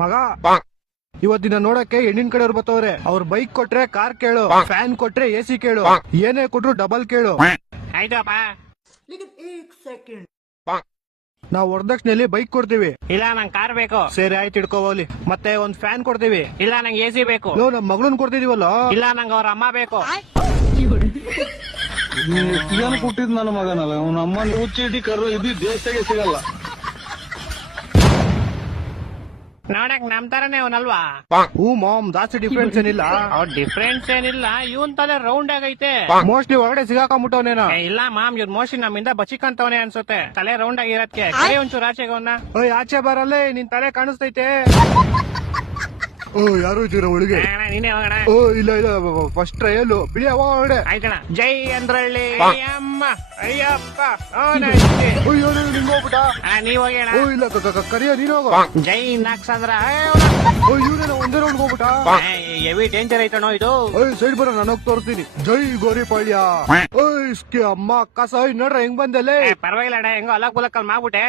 ಮಗ ಇವತ್ತಿನ ನೋಡಕ್ಕೆ ಹೆಣ್ಣಿನ ಕಡೆಯವ್ರು ಬರ್ತವ್ರೆ. ಅವ್ರ ಬೈಕ್ ಕೊಟ್ರೆ ಕಾರ್ ಕೇಳು, ಫ್ಯಾನ್ ಕೊಟ್ರೆ ಎಸಿ ಕೇಳು, ಏನೇ ಕೊಟ್ರು ಡಬಲ್ ಕೇಳು. ಆಯ್ತಪ್ಪ. ನಾವು ವರದಕ್ಷಿಣೆಯಲ್ಲಿ ಬೈಕ್ ಕೊಡ್ತೀವಿ. ಇಲ್ಲ ನಂಗೆ ಕಾರ್ ಬೇಕು. ಸರಿ ಆಯ್ತು ಇಟ್ಕೋ ಹೋಗ್ಲಿ. ಮತ್ತೆ ಒಂದ್ ಫ್ಯಾನ್ ಕೊಡ್ತೀವಿ. ಇಲ್ಲ ನಂಗೆ ಎಸಿ ಬೇಕು. ನಮ್ ಮಗಳನ್ ಕೊಡ್ತಿದೀವಲ್ಲ. ಇಲ್ಲ ನಂಗೆ ಅವ್ರ ಅಮ್ಮ ಬೇಕು. ಏನು ಕೊಟ್ಟಿದ್ ನನ್ನ ಮಗನಲ್ಲ, ಅವನ ಅಮ್ಮನ ಹುಚ್ಚಿಡಿ ಕರು ಇದು ದೇಶಕ್ಕೆ ಸಿಗಲ್ಲ. ನೋಡಕ್ ನಮ್ ತರನೇ ಅವನಲ್ವಾ? ಹೂ ಮಾಮ್, ಜಾಸ್ತಿ ಡಿಫ್ರೆನ್ಸ್ ಏನಿಲ್ಲ. ಅವ್ರ ಡಿಫ್ರೆನ್ಸ್ ಏನಿಲ್ಲ, ಇವನ್ ತಲೆ ರೌಂಡ್ ಆಗೈತೆ. ಮೋಸ್ಟ್ಲಿ ಹೊರಗಡೆ ಸಿಗಾಕೊಂಡ್ಬಿಟ್ಟವನೇನ. ಇಲ್ಲ ಮಾಮ್, ಇವ್ರ ಮೋಸ್ಟ್ಲಿ ನಮ್ಮಿಂದ ಬಚಿಕಂತವನೇ ಅನ್ಸುತ್ತೆ. ತಲೆ ರೌಂಡ್ ಆಗಿರತ್ಕೆ ಒಂಚೂರು ಆಚೆಗೆ ಅವನ್ನ. ಆಚೆ ಬರಲ್ಲೇ, ನಿನ್ ತಲೆ ಕಾಣಿಸ್ತೈತೆ. ಯಾರು ಇದ್ದೀರ ಒಳಗೆ? ನೀನೇ ಹೋಗೋಣ. ಇಲ್ಲ ಇಲ್ಲ, ಫಸ್ಟ್ ಟ್ರಯಲ್ ಬಿಡಿ. ಅವಾಗ ಹೊರಗಡೆ ಆಯ್ತಣ. ಜೈ ಅಂದ್ರಳ್ಳಿ ಅಮ್ಮ ಅಯ್ಯಪ್ಪ. ಹೋಗ್ಬಿಟ್ಟ. ನೀವ್ ಹೋಗೋಣ. ಇಲ್ಲ ಕರಿಯ ನೀನು ಹೋಗು. ಜೈ ನಾಕ್ಸಂದ್ರ ಇವ್ರೇನ ಒಂದೇ ರೌಂಡ್ ಹೋಗ್ಬಿಟ್ಟ. ಹೆವಿ ಡೇಂಜರ್ ಐತಣೋ ಇದು. ಸೈಡ್ ಬರ, ನಾನು ಹೋಗಿ ತೋರಿಸ್ತೀನಿ. ಜೈ ಗೋರಿಪಾಳ್ಯ. ಅಮ್ಮ ಕಸ ನೋಡ್ರ ಹೆಂಗ್ ಬಂದಲ್ಲೇ. ಪರವಾಗಿಲ್ಲ, ಹೆಂಗೋ ಅಲಕ್ ಬುಲಕ್ಕಲ್ಲಿ ಮಾಡ್ಬಿಟ್ಟೆ.